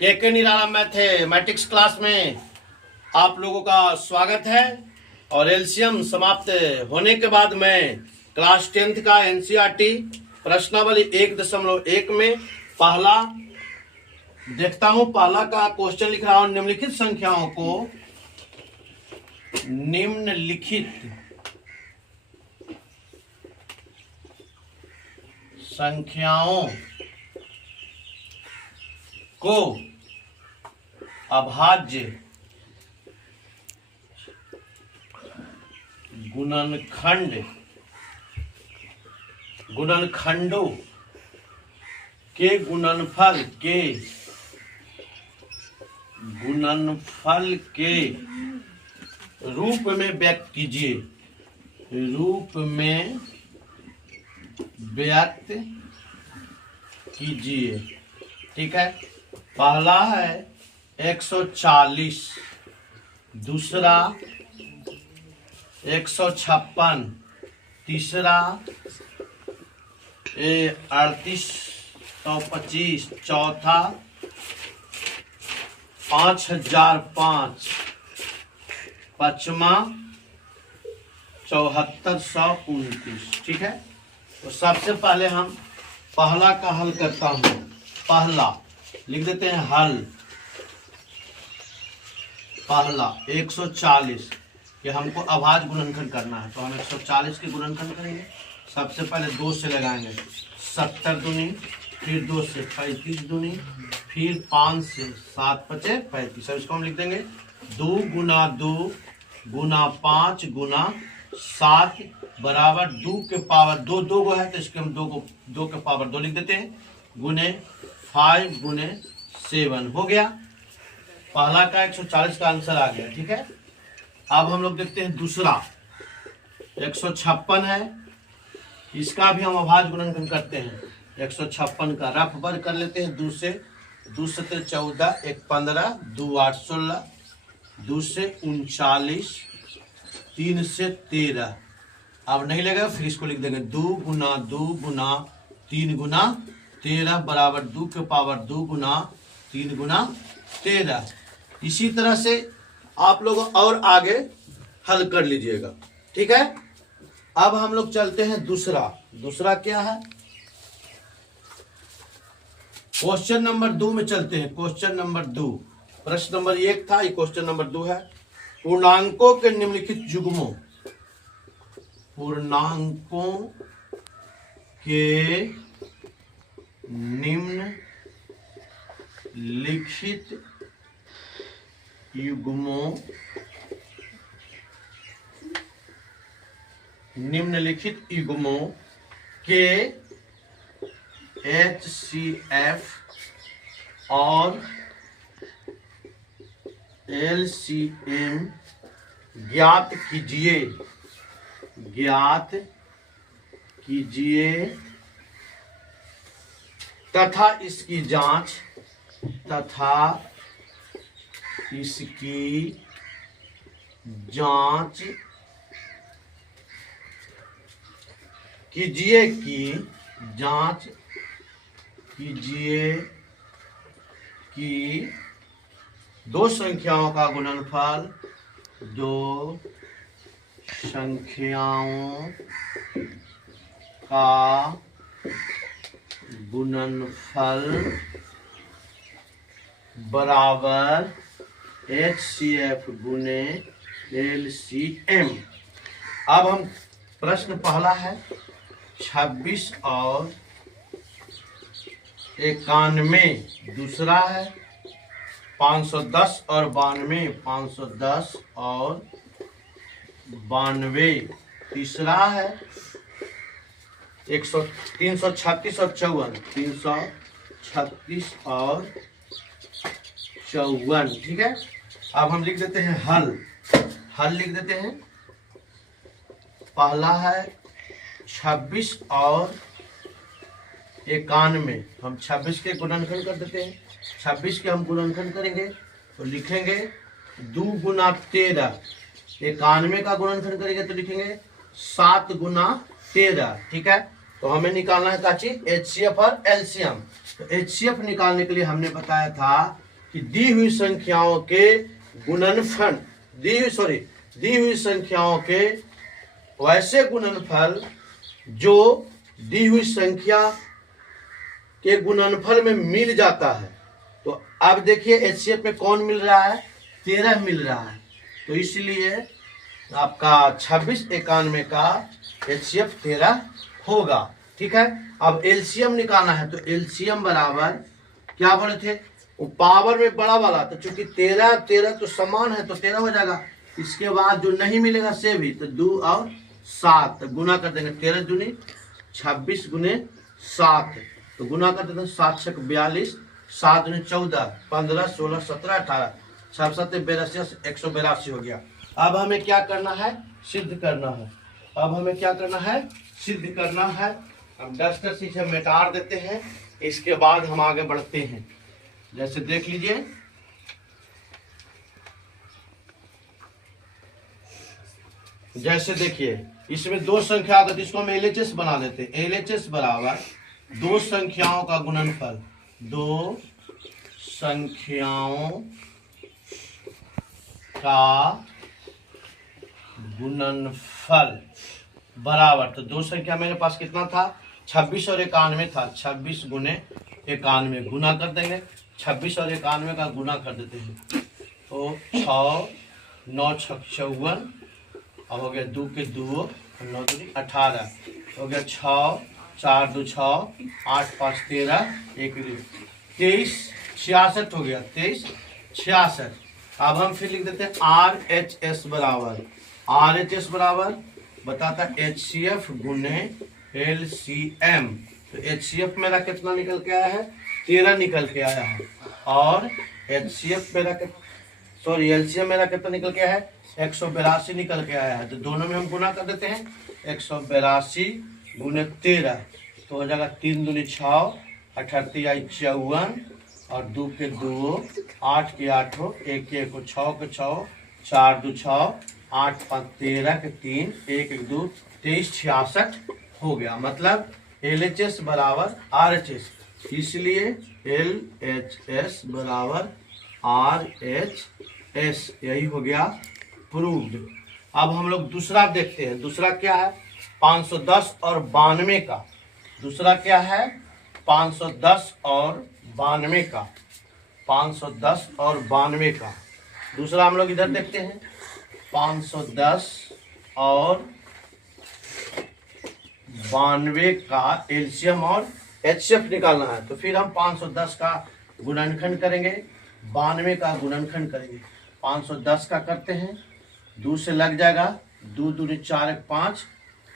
के निराला mathematics class में आप लोगों का स्वागत है। और एलसीएम समाप्त होने के बाद मैं क्लास 10th का एनसीईआरटी प्रश्नावली 1.1 में पहला देखता हूं। पहला का क्वेश्चन लिख रहा हूं, निम्नलिखित संख्याओं को अभाज्य गुणनखंडों के गुणनफल के रूप में व्यक्त कीजिए। ठीक है। पहला है 140, दूसरा 156, तीसरा 3825, चौथा 5005, पांचवा 7429। ठीक है। तो सबसे पहले हम पहला का हल करता हूं। पहला लिख देते हैं हल। पहला 140 कि हमको अभाज्य गुणनखंड करना है, तो हम 140 के गुणनखंड करेंगे। सबसे पहले 2 से लगाएंगे, 70 दूनी, फिर 2 से 35 दूनी, फिर 5 से 7 5 35। अब इसको हम लिख देंगे 2 गुना 2 गुना 5 गुना 7 बराबर 2 के पावर 2 2 गो है, तो इसके हम 2 के पावर 2 लिख देते हैं, गुने 5 गुने 7 हो गया। पहला का 140 का आंसर आ गया। ठीक है। अब हम लोग देखते हैं दूसरा 156 है, इसका भी हम अभाज्य गुणनखंड करते हैं। 156 का रफ बर कर लेते हैं। 2 से 14, 1 15, 2 8 16, 2 से 39, 3 से 13। अब नहीं लगेगा, फिर इसको लिख देंगे 2 गुना 2 गुना 3 गुना 13 बराबर 2 के पावर 2 गुना 3 गुना 13। इसी तरह से आप लोग और आगे हल कर लीजिएगा। ठीक है। अब हम लोग चलते हैं दूसरा क्या है, क्वेश्चन नंबर 2 में चलते हैं। क्वेश्चन नंबर 2, प्रश्न नंबर 1 था, ये क्वेश्चन नंबर 2 है। पूर्णांकों के निम्नलिखित युग्मों निम्नलिखित युग्मों के HCF और LCM ज्ञात कीजिए तथा इसकी जांच कीजिए कि दो संख्याओं का गुणनफल बराबर HCF गुने LCM। अब हम प्रश्न पहला है 26 और 91, दूसरा है 510 और 92, 510 और 92, तीसरा है 336 और 54, 336 और 54। ठीक है। अब हम लिख देते हैं हल लिख देते हैं। पहला है 26 और 91, हम 26 के गुणनखंड कर देते हैं। 26 के हम गुणनखंड करेंगे तो लिखेंगे 2 गुना 13, 91 का गुणनखंड करेंगे तो लिखेंगे 7 गुना 13। ठीक है। तो हमें निकालना है काची HCF और LCM। तो HCF निकालने के लिए हमने बताया था कि दी हुई संख्याओं के गुणनफल, दी हुई संख्याओं के वैसे गुणनफल जो दी हुई संख्या के गुणनफल में मिल जाता है। तो अब देखिए एचसीएफ में कौन मिल रहा है, 13 मिल रहा है, तो इसलिए आपका 2691 का एचसीएफ 13 होगा। ठीक है, अब एलसीएम निकालना है, तो एलसीएम बराबर क्या बोले थे, वो पावर में बड़ा वाला, तो चूंकि 13 तो समान है तो 13 हो जाएगा। इसके बाद जो नहीं मिलेगा से भी, तो 2 और 7 गुना कर देंगे, 13 दूनी 26 गुने 7, तो गुना कर देते हैं 7 छक 42, 7 दूनी 14, 15 16 17 18, 6 7 82, 182 हो गया। अब हमें क्या करना है, सिद्ध करना है। अब हमें क्या करना है, सिद्ध करना है। हम डस्टर से इसे मिटा देते हैं, इसके बाद हम आगे बढ़ते हैं। जैसे देख लीजिए, जैसे देखिए इसमें दो संख्या आगे, इसको हम एलएचएस बना देते हैं। एलएचएस बराबर दो संख्याओं का गुणनफल, दो संख्याओं का गुणनफल बराबर, तो दो संख्या मेरे पास कितना था, 26 और 91 था, 26 गुने 91 गुना कर देंगे, 26 और 91 का गुना कर देते हैं, तो 6 9 6 54, अब हो गया 2 के 2 9 2 18, हो गया 6 4 2 6 8 5 13 1 23 66 हो गया, 23 66। अब हम फिर लिख देते हैं RHS बराबर, RHS बराबर बताता HCF गुने LCM, तो HCF मेरा कितना निकल के आया है, 13 निकल के आया है, और HCF मेरा LCM मेरा कितना निकल के आया है, 182 निकल के आया है। तो दोनों में हम गुना कर देते हैं, 182 गुने 13, तो हो जाएगा 3 दूनी 6, 38 आई 54, और 2 के 2 8 के 8 1 के 1 6 के 6 4 2 6 8 5 13 के 3 1 1 2 23 66 हो गया। मतलब LHS बराबर RHS, इसलिए LHS बराबर RHS, यही हो गया प्रूव्ड। अब हम लोग दूसरा देखते हैं। दूसरा क्या है, 510 और 92 का। दूसरा क्या है, 510 और 92 का, 510 और 92 का। दूसरा हम लोग इधर देखते हैं, 510 और 92 का एलसीएम और एचसीएफ निकालना है। तो फिर हम 510 का गुणनखंड करेंगे, 92 का गुणनखंड करेंगे। 510 का करते हैं, 2 से लग जाएगा, 2 दूनी 4 1 5,